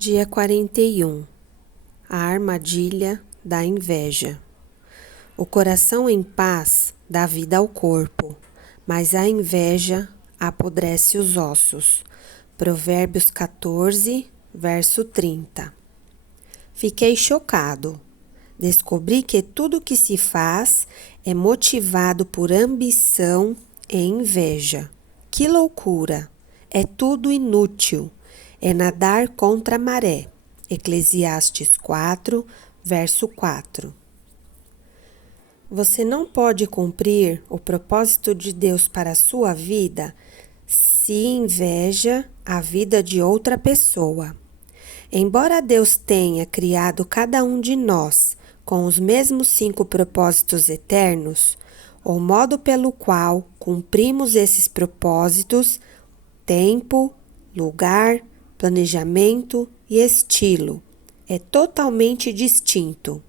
Dia 41. A armadilha da inveja. O coração em paz dá vida ao corpo, mas a inveja apodrece os ossos. Provérbios 14, verso 30. Fiquei chocado. Descobri que tudo que se faz é motivado por ambição e inveja. Que loucura! É tudo inútil. É nadar contra a maré. Eclesiastes 4, verso 4. Você não pode cumprir o propósito de Deus para a sua vida se inveja a vida de outra pessoa. Embora Deus tenha criado cada um de nós com os mesmos 5 propósitos eternos, o modo pelo qual cumprimos esses propósitos, tempo, lugar, planejamento e estilo, é totalmente distinto.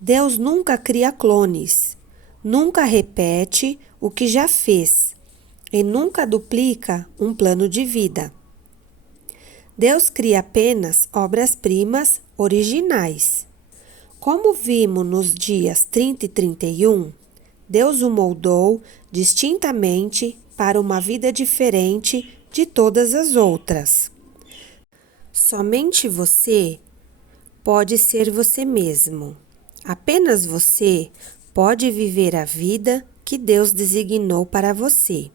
Deus nunca cria clones, nunca repete o que já fez e nunca duplica um plano de vida. Deus cria apenas obras-primas originais. Como vimos nos dias 30 e 31, Deus o moldou distintamente para uma vida diferente de todas as outras. Somente você pode ser você mesmo. Apenas você pode viver a vida que Deus designou para você.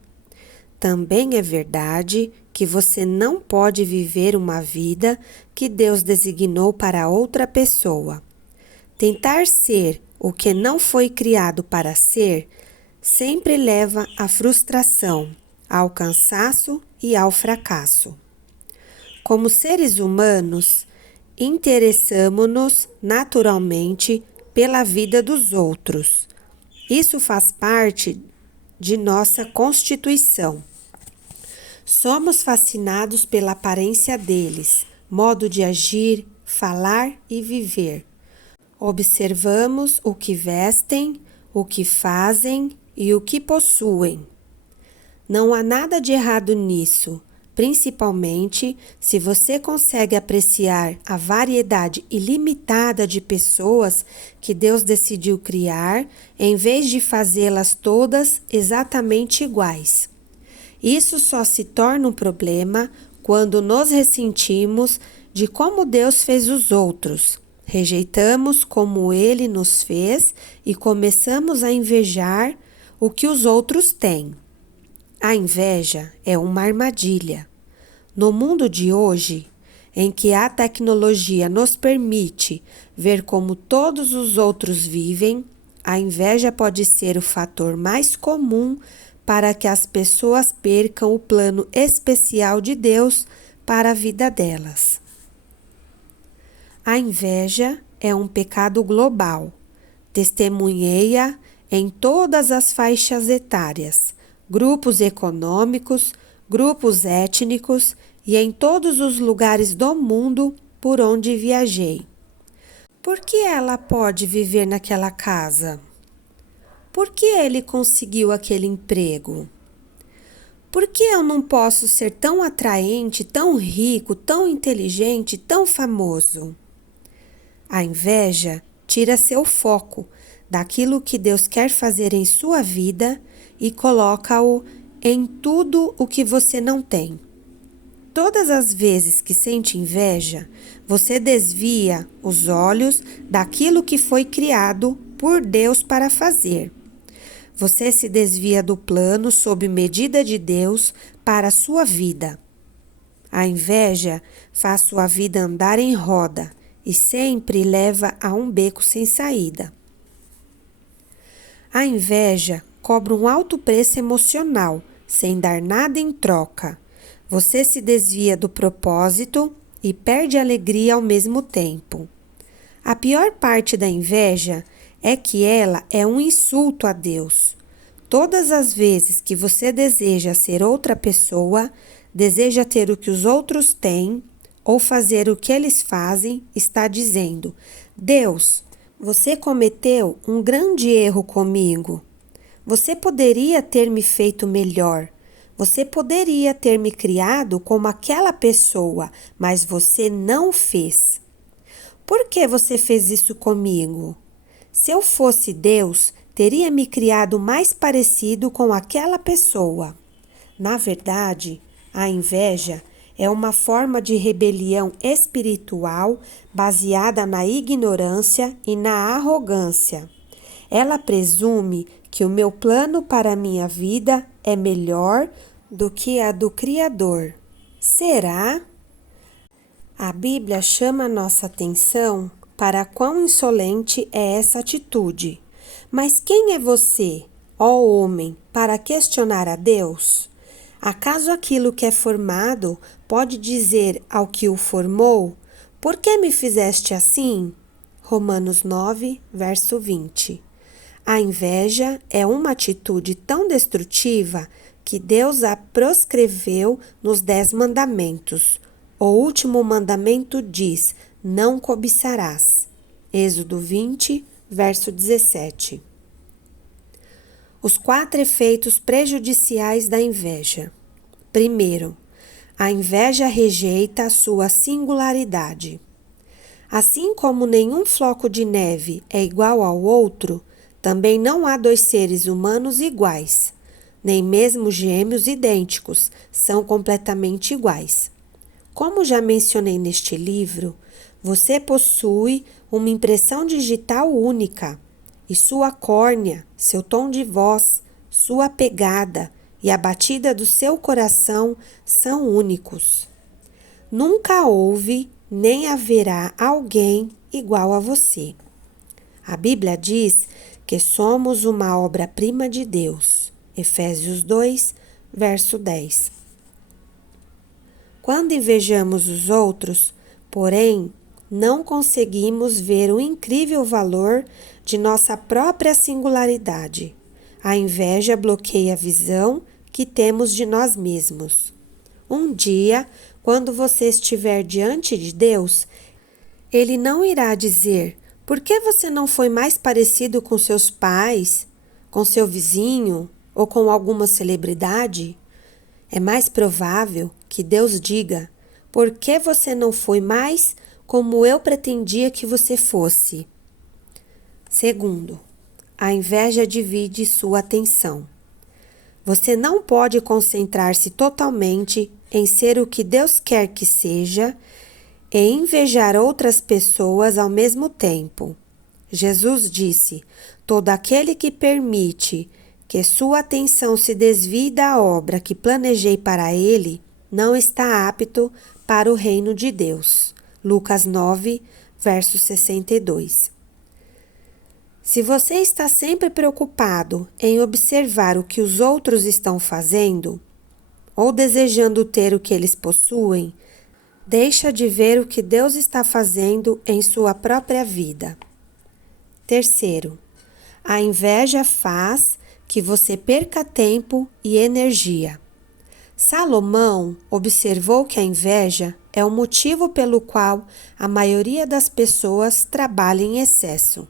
Também é verdade que você não pode viver uma vida que Deus designou para outra pessoa. Tentar ser o que não foi criado para ser sempre leva à frustração, ao cansaço e ao fracasso. Como seres humanos, interessamo-nos naturalmente pela vida dos outros. Isso faz parte de nossa constituição. Somos fascinados pela aparência deles, modo de agir, falar e viver. Observamos o que vestem, o que fazem e o que possuem. Não há nada de errado nisso, principalmente se você consegue apreciar a variedade ilimitada de pessoas que Deus decidiu criar, em vez de fazê-las todas exatamente iguais. Isso só se torna um problema quando nos ressentimos de como Deus fez os outros. Rejeitamos como Ele nos fez e começamos a invejar o que os outros têm. A inveja é uma armadilha. No mundo de hoje, em que a tecnologia nos permite ver como todos os outros vivem, a inveja pode ser o fator mais comum para que as pessoas percam o plano especial de Deus para a vida delas. A inveja é um pecado global. Testemunhei-a em todas as faixas etárias, grupos econômicos, grupos étnicos e em todos os lugares do mundo por onde viajei. Por que ela pode viver naquela casa? Por que ele conseguiu aquele emprego? Por que eu não posso ser tão atraente, tão rico, tão inteligente, tão famoso? A inveja tira seu foco daquilo que Deus quer fazer em sua vida e coloca-o em tudo o que você não tem. Todas as vezes que sente inveja, você desvia os olhos daquilo que foi criado por Deus para fazer. Você se desvia do plano sob medida de Deus para a sua vida. A inveja faz sua vida andar em roda e sempre leva a um beco sem saída. A inveja cobra um alto preço emocional, sem dar nada em troca. Você se desvia do propósito e perde a alegria ao mesmo tempo. A pior parte da inveja é que ela é um insulto a Deus. Todas as vezes que você deseja ser outra pessoa, deseja ter o que os outros têm ou fazer o que eles fazem, está dizendo: Deus, você cometeu um grande erro comigo. Você poderia ter me feito melhor. Você poderia ter me criado como aquela pessoa, mas você não fez. Por que você fez isso comigo? Se eu fosse Deus, teria me criado mais parecido com aquela pessoa. Na verdade, a inveja é uma forma de rebelião espiritual baseada na ignorância e na arrogância. Ela presume que o meu plano para a minha vida é melhor do que a do Criador. Será? A Bíblia chama nossa atenção para quão insolente é essa atitude. Mas quem é você, ó homem, para questionar a Deus? Acaso aquilo que é formado pode dizer ao que o formou: por que me fizeste assim? Romanos 9, verso 20. A inveja é uma atitude tão destrutiva que Deus a proscreveu nos 10 mandamentos. O último mandamento diz: não cobiçarás. Êxodo 20, verso 17. Os 4 efeitos prejudiciais da inveja. Primeiro, a inveja rejeita a sua singularidade. Assim como nenhum floco de neve é igual ao outro, também não há 2 seres humanos iguais, nem mesmo gêmeos idênticos são completamente iguais. Como já mencionei neste livro, você possui uma impressão digital única, e sua córnea, seu tom de voz, sua pegada e a batida do seu coração são únicos. Nunca houve nem haverá alguém igual a você. A Bíblia diz que somos uma obra-prima de Deus. Efésios 2, verso 10. Quando invejamos os outros, porém, não conseguimos ver o incrível valor de nossa própria singularidade. A inveja bloqueia a visão que temos de nós mesmos. Um dia, quando você estiver diante de Deus, Ele não irá dizer: por que você não foi mais parecido com seus pais, com seu vizinho ou com alguma celebridade? É mais provável que Deus diga: por que você não foi mais como eu pretendia que você fosse? Segundo, a inveja divide sua atenção. Você não pode concentrar-se totalmente em ser o que Deus quer que seja e invejar outras pessoas ao mesmo tempo. Jesus disse: todo aquele que permite que sua atenção se desvie da obra que planejei para ele, não está apto para o reino de Deus. Lucas 9, verso 62. Se você está sempre preocupado em observar o que os outros estão fazendo, ou desejando ter o que eles possuem, deixa de ver o que Deus está fazendo em sua própria vida. Terceiro, a inveja faz que você perca tempo e energia. Salomão observou que a inveja é o motivo pelo qual a maioria das pessoas trabalha em excesso.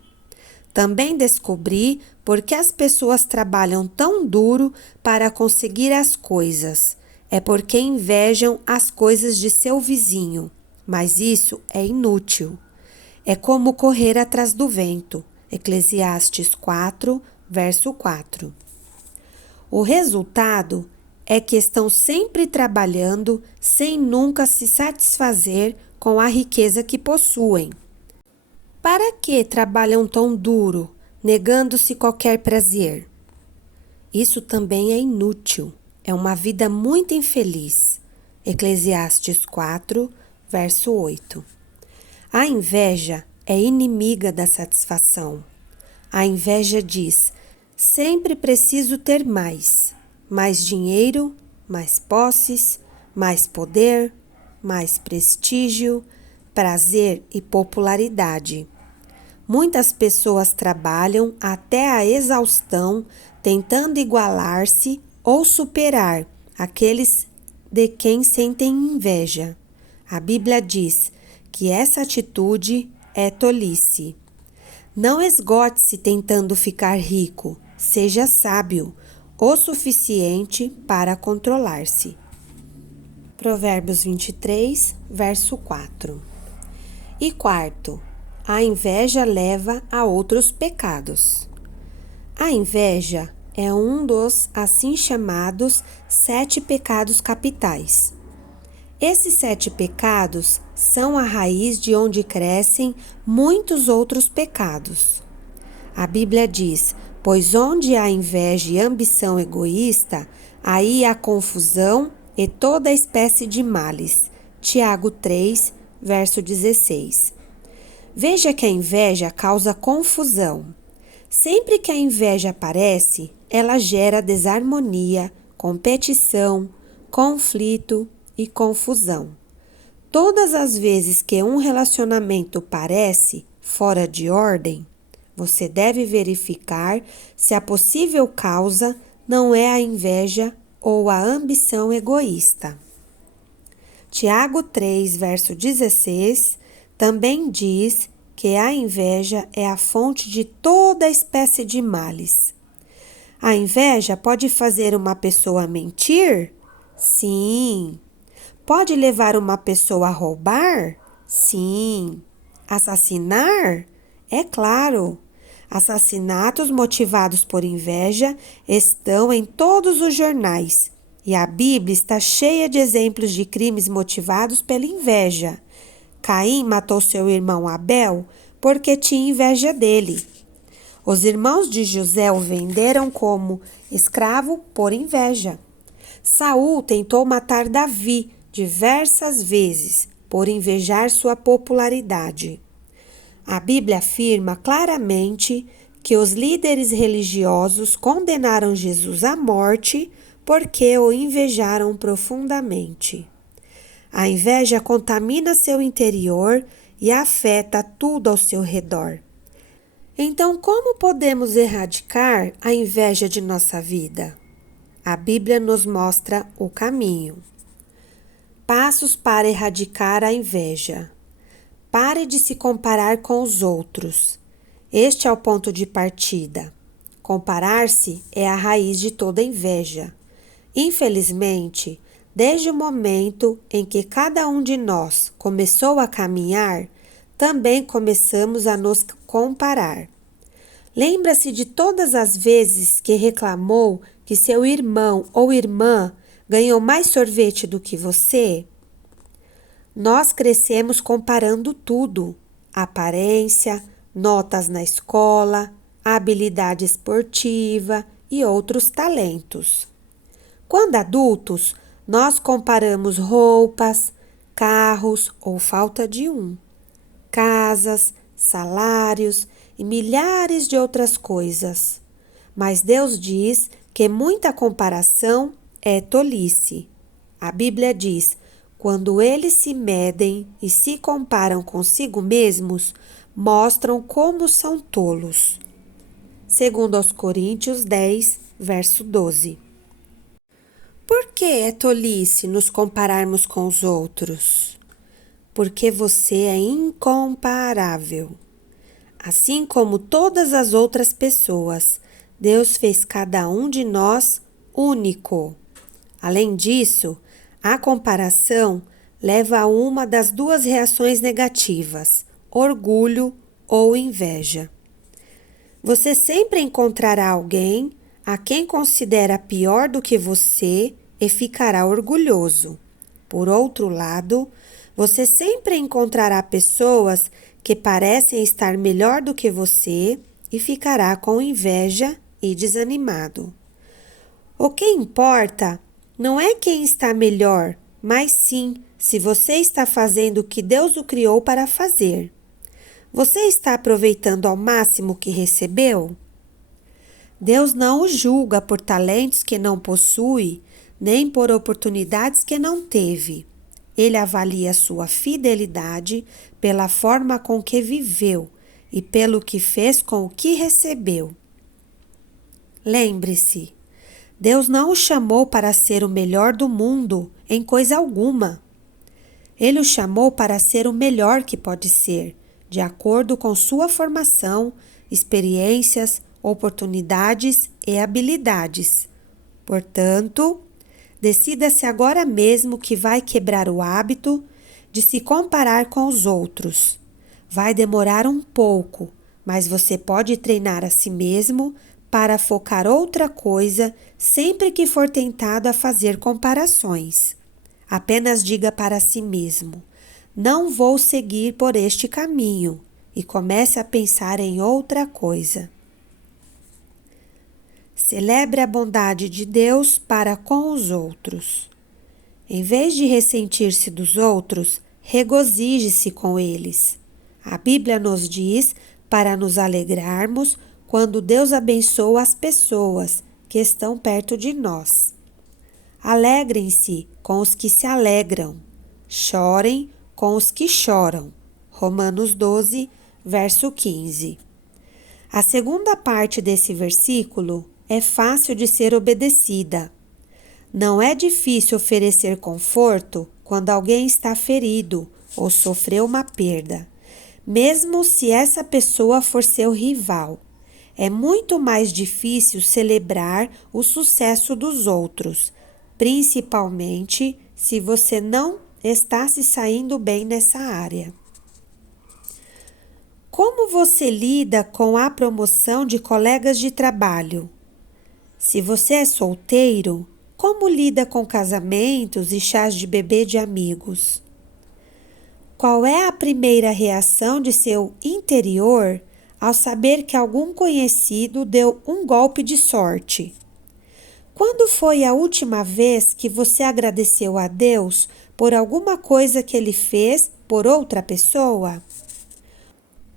Também descobri por que as pessoas trabalham tão duro para conseguir as coisas. É porque invejam as coisas de seu vizinho, mas isso é inútil. É como correr atrás do vento. Eclesiastes 4, verso 4. O resultado é que estão sempre trabalhando sem nunca se satisfazer com a riqueza que possuem. Para que trabalham tão duro, negando-se qualquer prazer? Isso também é inútil. É uma vida muito infeliz. Eclesiastes 4, verso 8. A inveja é inimiga da satisfação. A inveja diz: sempre preciso ter mais. Mais dinheiro, mais posses, mais poder, mais prestígio, prazer e popularidade. Muitas pessoas trabalham até a exaustão tentando igualar-se ou superar aqueles de quem sentem inveja. A Bíblia diz que essa atitude é tolice. Não esgote-se tentando ficar rico, seja sábio. o suficiente para controlar-se. Provérbios 23, verso 4. E quarto, a inveja leva a outros pecados. A inveja é um dos assim chamados 7 pecados capitais. Esses 7 pecados são a raiz de onde crescem muitos outros pecados. A Bíblia diz: pois onde há inveja e ambição egoísta, aí há confusão e toda espécie de males. Tiago 3, verso 16. Veja que a inveja causa confusão. Sempre que a inveja aparece, ela gera desarmonia, competição, conflito e confusão. Todas as vezes que um relacionamento parece fora de ordem, você deve verificar se a possível causa não é a inveja ou a ambição egoísta. Tiago 3, verso 16, também diz que a inveja é a fonte de toda espécie de males. A inveja pode fazer uma pessoa mentir? Sim. Pode levar uma pessoa a roubar? Sim. Assassinar? É claro. Assassinatos motivados por inveja estão em todos os jornais, e a Bíblia está cheia de exemplos de crimes motivados pela inveja. Caim matou seu irmão Abel porque tinha inveja dele. Os irmãos de José o venderam como escravo por inveja. Saul tentou matar Davi diversas vezes por invejar sua popularidade. A Bíblia afirma claramente que os líderes religiosos condenaram Jesus à morte porque o invejaram profundamente. A inveja contamina seu interior e afeta tudo ao seu redor. Então, como podemos erradicar a inveja de nossa vida? A Bíblia nos mostra o caminho. Passos para erradicar a inveja. Pare de se comparar com os outros. Este é o ponto de partida. Comparar-se é a raiz de toda inveja. Infelizmente, desde o momento em que cada um de nós começou a caminhar, também começamos a nos comparar. Lembra-se de todas as vezes que reclamou que seu irmão ou irmã ganhou mais sorvete do que você? Nós crescemos comparando tudo: aparência, notas na escola, habilidade esportiva e outros talentos. Quando adultos, nós comparamos roupas, carros ou falta de um, casas, salários e milhares de outras coisas. Mas Deus diz que muita comparação é tolice. A Bíblia diz: quando eles se medem e se comparam consigo mesmos, mostram como são tolos. Segundo aos Coríntios 10, verso 12. Por que é tolice nos compararmos com os outros? Porque você é incomparável. Assim como todas as outras pessoas, Deus fez cada um de nós único. Além disso, a comparação leva a uma das duas reações negativas: orgulho ou inveja. Você sempre encontrará alguém a quem considera pior do que você e ficará orgulhoso. Por outro lado, você sempre encontrará pessoas que parecem estar melhor do que você e ficará com inveja e desanimado. O que importa não é quem está melhor, mas sim se você está fazendo o que Deus o criou para fazer. Você está aproveitando ao máximo o que recebeu? Deus não o julga por talentos que não possui, nem por oportunidades que não teve. Ele avalia sua fidelidade pela forma com que viveu e pelo que fez com o que recebeu. Lembre-se, Deus não o chamou para ser o melhor do mundo em coisa alguma. Ele o chamou para ser o melhor que pode ser, de acordo com sua formação, experiências, oportunidades e habilidades. Portanto, decida-se agora mesmo que vai quebrar o hábito de se comparar com os outros. Vai demorar um pouco, mas você pode treinar a si mesmo para focar outra coisa sempre que for tentado a fazer comparações. Apenas diga para si mesmo: não vou seguir por este caminho, e comece a pensar em outra coisa. Celebre a bondade de Deus para com os outros. Em vez de ressentir-se dos outros, regozije-se com eles. A Bíblia nos diz para nos alegrarmos quando Deus abençoa as pessoas que estão perto de nós. Alegrem-se com os que se alegram. Chorem com os que choram. Romanos 12, verso 15. A segunda parte desse versículo é fácil de ser obedecida. Não é difícil oferecer conforto quando alguém está ferido ou sofreu uma perda, mesmo se essa pessoa for seu rival. É muito mais difícil celebrar o sucesso dos outros, principalmente se você não está se saindo bem nessa área. Como você lida com a promoção de colegas de trabalho? Se você é solteiro, como lida com casamentos e chás de bebê de amigos? Qual é a primeira reação de seu interior ao saber que algum conhecido deu um golpe de sorte? Quando foi a última vez que você agradeceu a Deus por alguma coisa que Ele fez por outra pessoa?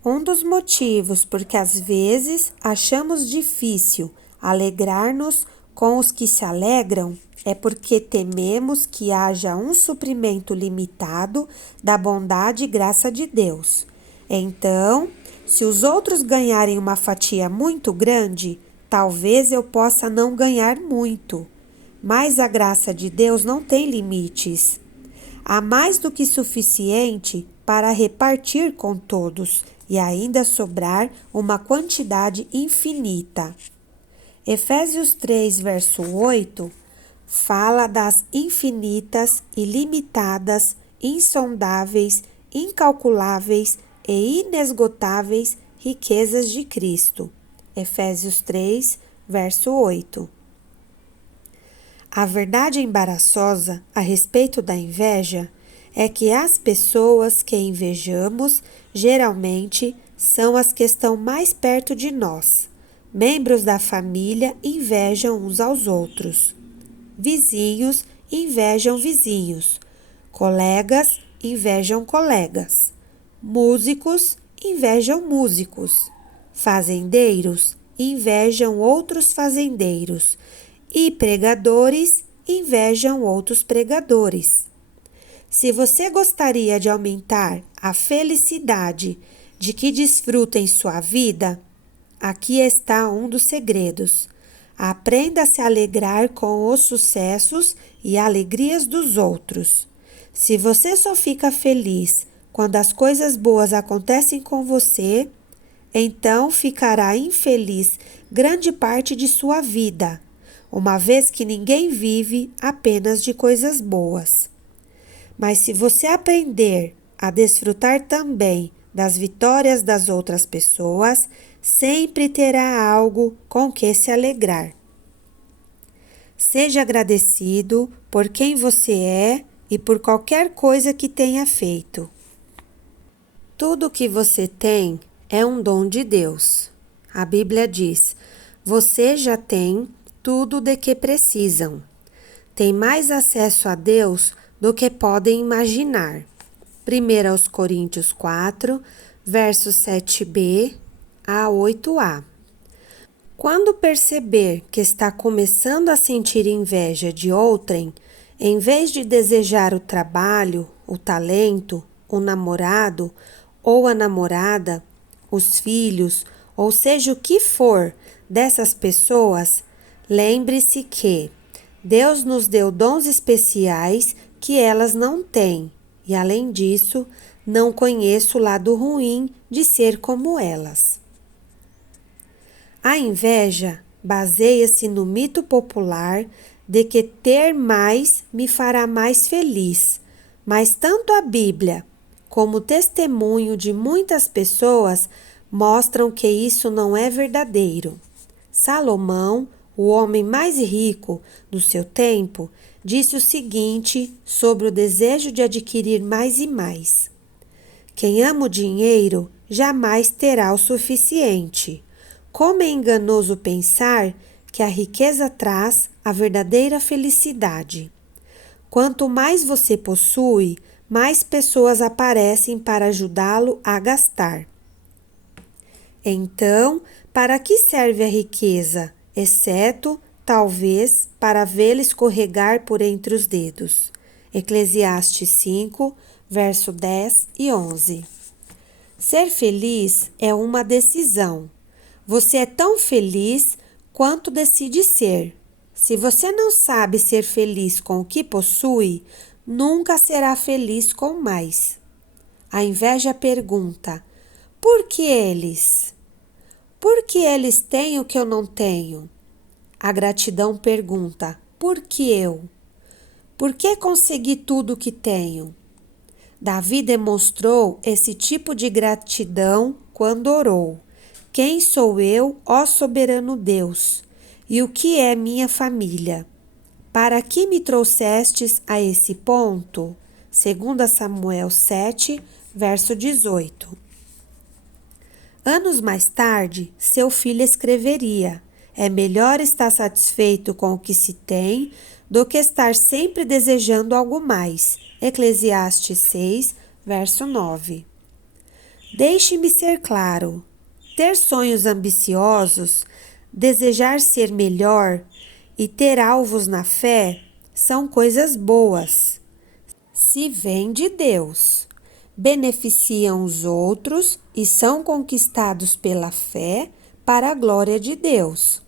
Um dos motivos por que às vezes achamos difícil alegrar-nos com os que se alegram é porque tememos que haja um suprimento limitado da bondade e graça de Deus. Então, se os outros ganharem uma fatia muito grande, talvez eu possa não ganhar muito. Mas a graça de Deus não tem limites. Há mais do que suficiente para repartir com todos e ainda sobrar uma quantidade infinita. Efésios 3, verso 8, fala das infinitas, ilimitadas, insondáveis, incalculáveis e inesgotáveis riquezas de Cristo. Efésios 3, verso 8. A verdade embaraçosa a respeito da inveja é que as pessoas que invejamos geralmente são as que estão mais perto de nós. Membros da família invejam uns aos outros. Vizinhos invejam vizinhos. Colegas invejam colegas. Músicos invejam músicos. Fazendeiros invejam outros fazendeiros. E pregadores invejam outros pregadores. Se você gostaria de aumentar a felicidade de que desfruta em sua vida, aqui está um dos segredos. Aprenda a se alegrar com os sucessos e alegrias dos outros. Se você só fica feliz quando as coisas boas acontecem com você, então ficará infeliz grande parte de sua vida, uma vez que ninguém vive apenas de coisas boas. Mas se você aprender a desfrutar também das vitórias das outras pessoas, sempre terá algo com que se alegrar. Seja agradecido por quem você é e por qualquer coisa que tenha feito. Tudo que você tem é um dom de Deus. A Bíblia diz: você já tem tudo de que precisam. Tem mais acesso a Deus do que podem imaginar. 1 Coríntios 4, versos 7b a 8a. Quando perceber que está começando a sentir inveja de outrem, em vez de desejar o trabalho, o talento, o namorado ou a namorada, os filhos, ou seja o que for dessas pessoas, lembre-se que Deus nos deu dons especiais que elas não têm, e além disso, não conheço o lado ruim de ser como elas. A inveja baseia-se no mito popular de que ter mais me fará mais feliz, mas tanto a Bíblia como o testemunho de muitas pessoas mostram que isso não é verdadeiro. Salomão, o homem mais rico do seu tempo, disse o seguinte sobre o desejo de adquirir mais e mais: quem ama o dinheiro jamais terá o suficiente. Como é enganoso pensar que a riqueza traz a verdadeira felicidade. Quanto mais você possui, mais pessoas aparecem para ajudá-lo a gastar. Então, para que serve a riqueza, exceto, talvez, para vê-la escorregar por entre os dedos? Eclesiastes 5, verso 10 e 11. Ser feliz é uma decisão. Você é tão feliz quanto decide ser. Se você não sabe ser feliz com o que possui, nunca será feliz com mais. A inveja pergunta: por que eles? Por que eles têm o que eu não tenho? A gratidão pergunta: por que eu? Por que consegui tudo o que tenho? Davi demonstrou esse tipo de gratidão quando orou: quem sou eu, ó soberano Deus? E o que é minha família? Para que me trouxestes a esse ponto? 2 Samuel 7, verso 18. Anos mais tarde, seu filho escreveria: é melhor estar satisfeito com o que se tem do que estar sempre desejando algo mais. Eclesiastes 6, verso 9. Deixe-me ser claro: ter sonhos ambiciosos, desejar ser melhor e ter alvos na fé são coisas boas, se vêm de Deus. Beneficiam os outros e são conquistados pela fé para a glória de Deus.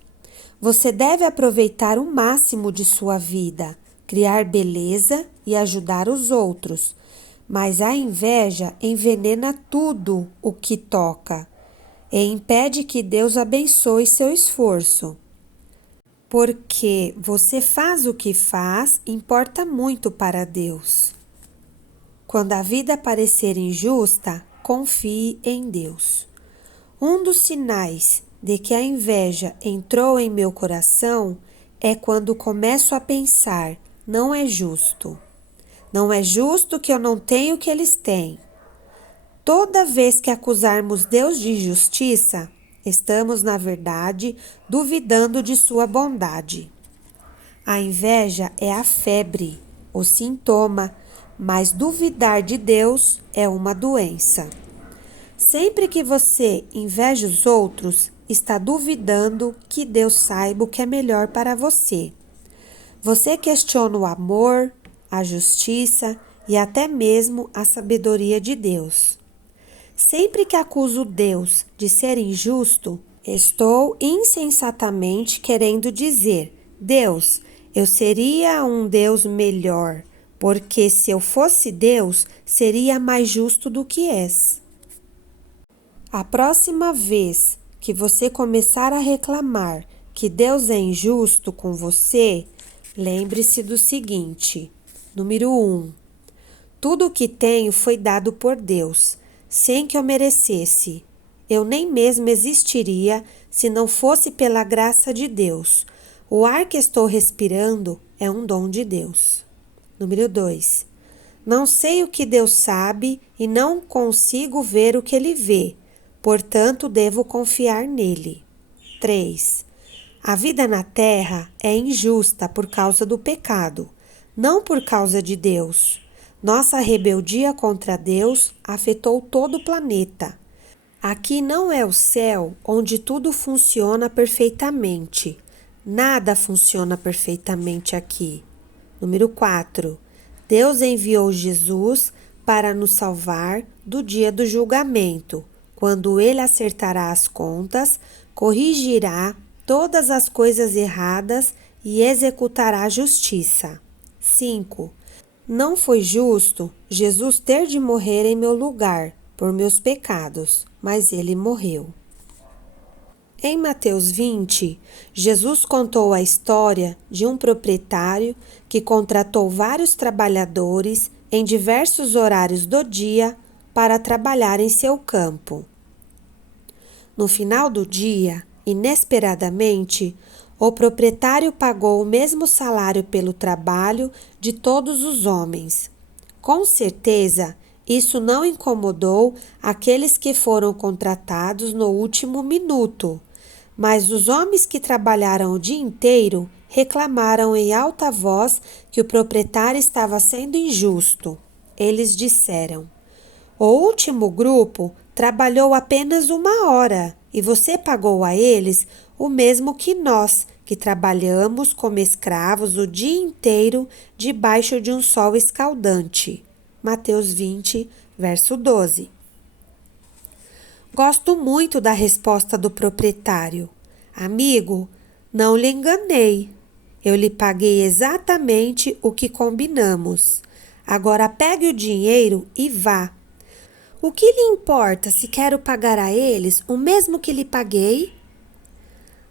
Você deve aproveitar o máximo de sua vida, criar beleza e ajudar os outros, mas a inveja envenena tudo o que toca e impede que Deus abençoe seu esforço. Porque você faz o que faz importa muito para Deus. Quando a vida parecer injusta, confie em Deus. Um dos sinais de que a inveja entrou em meu coração é quando começo a pensar: não é justo. Não é justo que eu não tenha o que eles têm. Toda vez que acusarmos Deus de injustiça, estamos, na verdade, duvidando de sua bondade. A inveja é a febre, o sintoma, mas duvidar de Deus é uma doença. Sempre que você inveja os outros, está duvidando que Deus saiba o que é melhor para você. Você questiona o amor, a justiça e até mesmo a sabedoria de Deus. Sempre que acuso Deus de ser injusto, estou insensatamente querendo dizer: Deus, eu seria um Deus melhor, porque se eu fosse Deus, seria mais justo do que és. A próxima vez que você começar a reclamar que Deus é injusto com você, lembre-se do seguinte: número 1. Tudo o que tenho foi dado por Deus, sem que eu merecesse. Eu nem mesmo existiria se não fosse pela graça de Deus. O ar que estou respirando é um dom de Deus. Número 2. Não sei o que Deus sabe e não consigo ver o que Ele vê, portanto devo confiar nele. 3. A vida na Terra é injusta por causa do pecado, não por causa de Deus. Nossa rebeldia contra Deus afetou todo o planeta. Aqui não é o céu onde tudo funciona perfeitamente. Nada funciona perfeitamente aqui. Número 4. Deus enviou Jesus para nos salvar do dia do julgamento, quando Ele acertará as contas, corrigirá todas as coisas erradas e executará a justiça. 5. Não foi justo Jesus ter de morrer em meu lugar por meus pecados, mas Ele morreu. Em Mateus 20, Jesus contou a história de um proprietário que contratou vários trabalhadores em diversos horários do dia para trabalhar em seu campo. No final do dia, inesperadamente, o proprietário pagou o mesmo salário pelo trabalho de todos os homens. Com certeza, isso não incomodou aqueles que foram contratados no último minuto. Mas os homens que trabalharam o dia inteiro reclamaram em alta voz que o proprietário estava sendo injusto. Eles disseram: "O último grupo trabalhou apenas 1 hora e você pagou a eles o mesmo que nós, que trabalhamos como escravos o dia inteiro debaixo de um sol escaldante." Mateus 20, verso 12. Gosto muito da resposta do proprietário. Amigo, não lhe enganei. Eu lhe paguei exatamente o que combinamos. Agora pegue o dinheiro e vá. O que lhe importa se quero pagar a eles o mesmo que lhe paguei?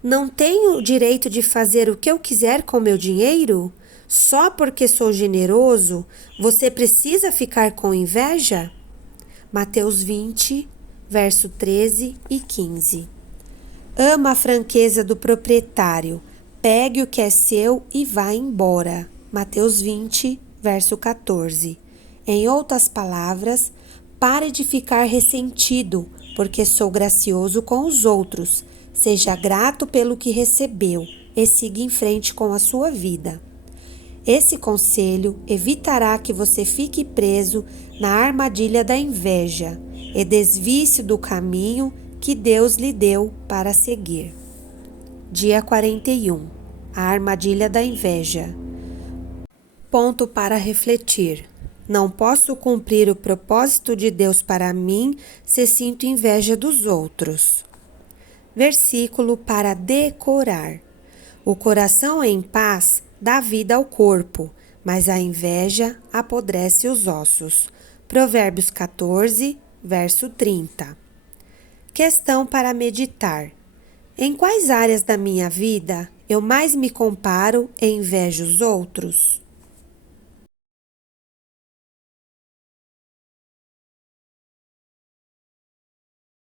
Não tenho o direito de fazer o que eu quiser com meu dinheiro? Só porque sou generoso, você precisa ficar com inveja? Mateus 20, verso 13 e 15. Ama a franqueza do proprietário. Pegue o que é seu e vá embora. Mateus 20, verso 14. Em outras palavras, pare de ficar ressentido, porque sou gracioso com os outros. Seja grato pelo que recebeu e siga em frente com a sua vida. Esse conselho evitará que você fique preso na armadilha da inveja e desvie-se do caminho que Deus lhe deu para seguir. Dia 41. A armadilha da inveja. Ponto para refletir. Não posso cumprir o propósito de Deus para mim se sinto inveja dos outros. Versículo para decorar. O coração em paz dá vida ao corpo, mas a inveja apodrece os ossos. Provérbios 14, verso 30. Questão para meditar. Em quais áreas da minha vida eu mais me comparo e invejo os outros?